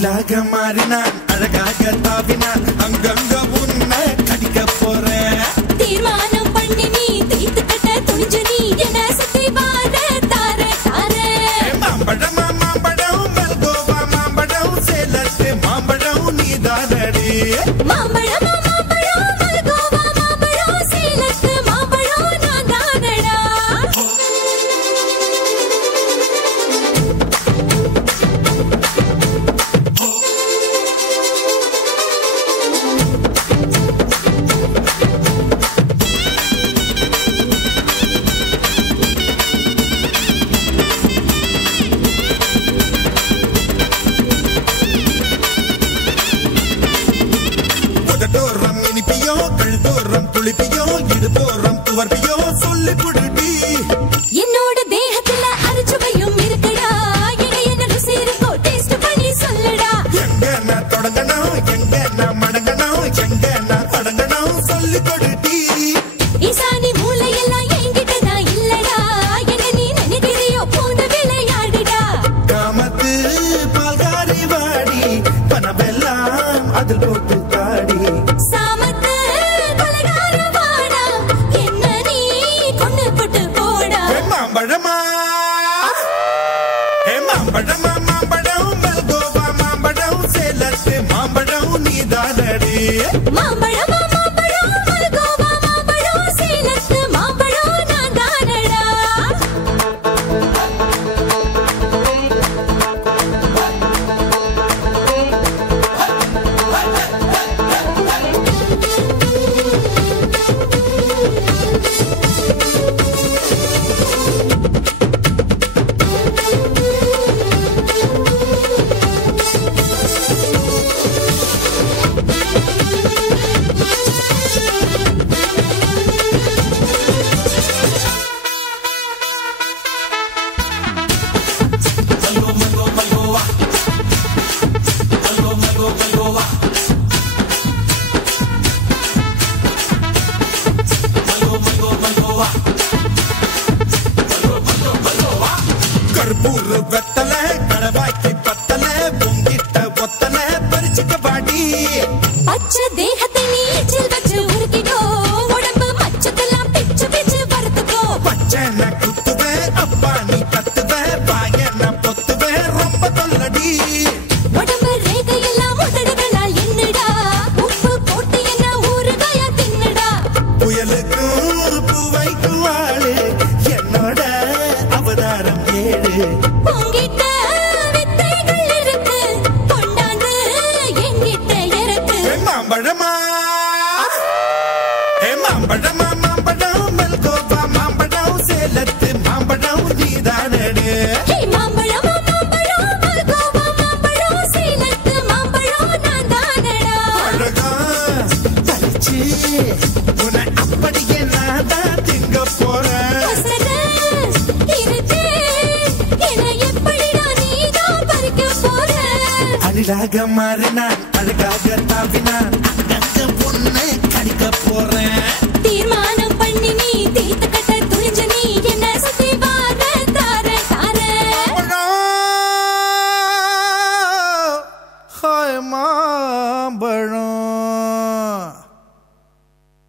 அணிலாக மாறினான் அழகாக தாவினான் அங்கங்க உன்னை கடிக்க போறேன் தீர்மானம் பண்ணி நீ தீத்து கட்ட துணிஞ்சு நீ என்ன சுத்தி வார தார தார மாம்பழம் மாம்பழம் மல்கோவா மாம்பழம் சேலத்து மாம்பழம் நீதானடி மாம்பழம் மாம்பழம் மல்கோவா மாம்பழம் சேலத்து மாம்பழம் நான் தானடா உதட்டோரம் இனிப்பியோ கழுத்தோரம் துளிப்பியோ இடுபோரம் துவர்ப்பியோ சொல்லி குடுடி என்னோட தேகத்துல அரிச்சுவையும் இருக்குடா என்ன ருசி இருக்கோ டேஸ்ட் பண்ணி சொல்லடா எங்க நான் தொடங்கணும் எங்க நான் மடங்கணும் எங்க நான் தொடங்கணும் சொல்லி கொடுடி ஈசானி மூளையெல்லாம் என்கிட்ட தான் இல்லடா என்ன நீ நினைக்கிறியோ போன விளையாடுடா காமத்து பால்காரி வாடி பணமெல்லாம் அதில் போட்டு காடி சாமத்து கொலைகார வாடா என்ன நீ கொண்டு போட்டு போடா மாம்பழமா மாம்பழமா மாம்பழம் மல்கோவா மாம்பழம் சேலத்து மாம்பழம் நீதானடி மாம்பழம் மாம்பழம் மல்கோவா மாம்பழம் சேலத்து மாம்பழம் நான் தானடா கற்பூர வெத்தல கடவாய்க்கு பத்தல பொங்கிட்ட ஒத்தல பறிச்சுக்க பாடி பச்சை தேகத்தை நீ எச்சில் வச்சு உருக்கிக்கோ உடம்பு மச்சத்தெல்லாம் பிச்சு பிச்சு வறுத்துக்கோ பச்சை குத்துவே அப்பா நீ கத்துவே பாயன பொத்துவே ரொம்ப தொல்லடி உடம்பு ரேகையெல்லாம் உதடுகளால் என்னடா உப்பு போட்டு என்ன ஊறுகாயா தின்னுடா புயலுக்கும் பூவைக்கும் ஆளு என்னோட அவதாரம் ஏழு உங்கிட்ட வித்தைகள் இருக்கு கொண்டாந்து எங்கிட்ட இருக்கு மாம்பழமா மாம்பழமா மாம்பழம் மல்கோவா மாம்பழம் சேலத்து மாம்பழம் நீதானடி மாம்பழம் மாம்பழம் மல்கோவா மாம்பழம் சேலத்து மாம்பழம் நான் தானடா அழகா தரிச்சு உன்னை அப்படியே நான் தான் திங்க போறேன் அசர இருக்கு என்ன எப்படிடா நீதான் பறிக்க போற அழகாக மாறினான் அழகாக தாவினான் அங்கங்க பொண்ணு கடிக்க போறேன் தீர்மானம் பண்ணி நீ